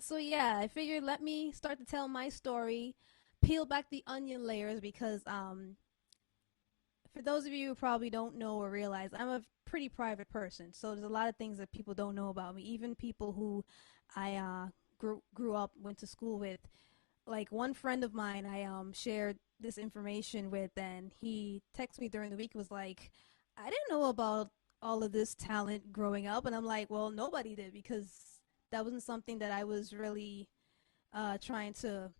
So yeah, I figured let me start to tell my story, peel back the onion layers because for those of you who probably don't know or realize, I'm a pretty private person. So there's a lot of things that people don't know about me, even people who I grew up, went to school with. Like one friend of mine, I shared this information with, and he texted me during the week. Was like, I didn't know about all of this talent growing up, and I'm like, well, nobody did because that wasn't something that I was really trying to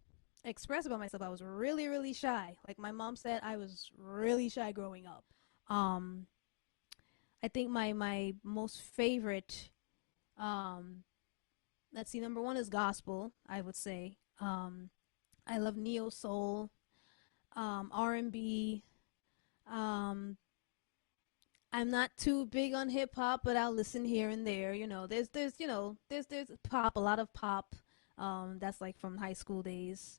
express about myself. I was really, really shy. Like my mom said, I was really shy growing up. Um, I think my most favorite, um, let's see, number one is gospel. I would say. I love neo soul, R&B. Um, I'm not too big on hip hop, but I'll listen here and there. There's pop, a lot of pop. That's like from high school days.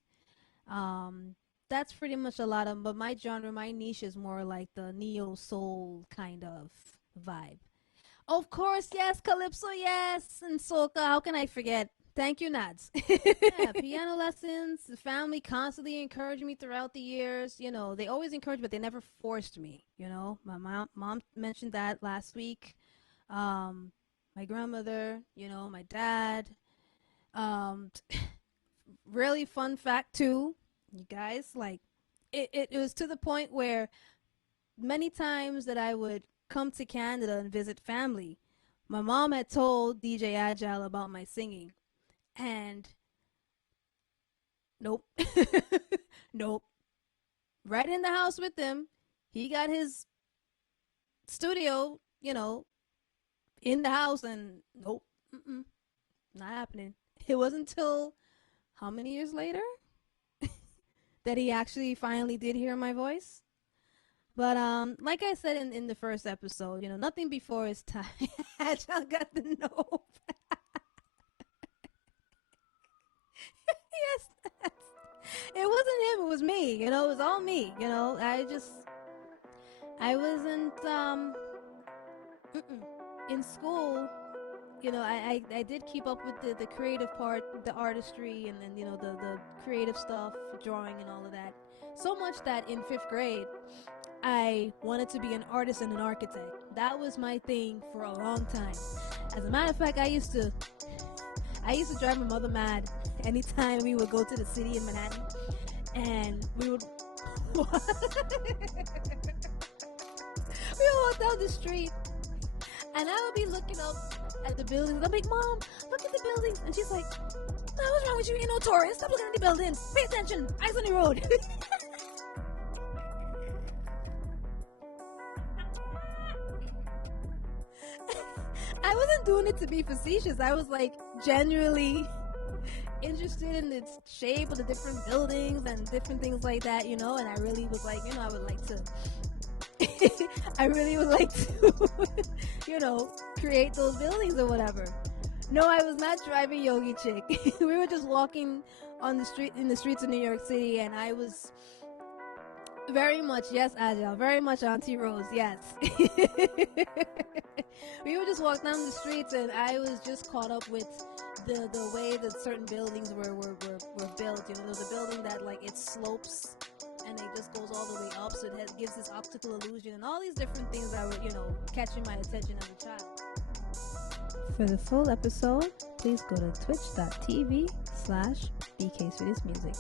Um, that's pretty much a lot of, but my genre, my niche is more like the neo soul kind of vibe. Of course, yes, calypso, yes, and soca. How can I forget? Thank you, Nads. Yeah, piano lessons. The family constantly encouraged me throughout the years. They always encouraged, but they never forced me. My mom mentioned that last week. Um, my grandmother, my dad. Um, really fun fact too, you guys. Like, it was to the point where many times that I would come to Canada and visit family, my mom had told DJ Agile about my singing, and nope, nope. Right in the house with him, he got his studio, in the house, and nope, not happening. It wasn't until how many years later that he actually finally did hear my voice. But like I said in the first episode, nothing before his time. Agile got the note. Yes, it wasn't him. It was me. It was all me. I wasn't in school. I did keep up with the creative part, the artistry, and then the creative stuff, drawing and all of that. So much that in fifth grade, I wanted to be an artist and an architect. That was my thing for a long time. As a matter of fact, I used to drive my mother mad anytime we would go to the city in Manhattan, and we would we would walk down the street, and I would be looking up at the buildings. I'm like, Mom, look at the buildings, and she's like, what's wrong with you? You ain't no tourist. Stop looking at the buildings. Pay attention. Eyes on the road. I wasn't doing it to be facetious. I was like genuinely interested in the shape of the different buildings and different things like that, and I really was like, I would like to I really would like to create those buildings or whatever. No, I was not driving Yogi Chick. We were just walking on the street in the streets of New York City, and I was very much, yes, Agile, very much Auntie Rose, yes. We would just walk down the streets, and I was just caught up with the way that certain buildings were built. There's a building that like it slopes and it just goes all the way up, so gives this optical illusion and all these different things that were catching my attention as a child. For the full episode, please go to twitch.tv/bkssweetestmusic.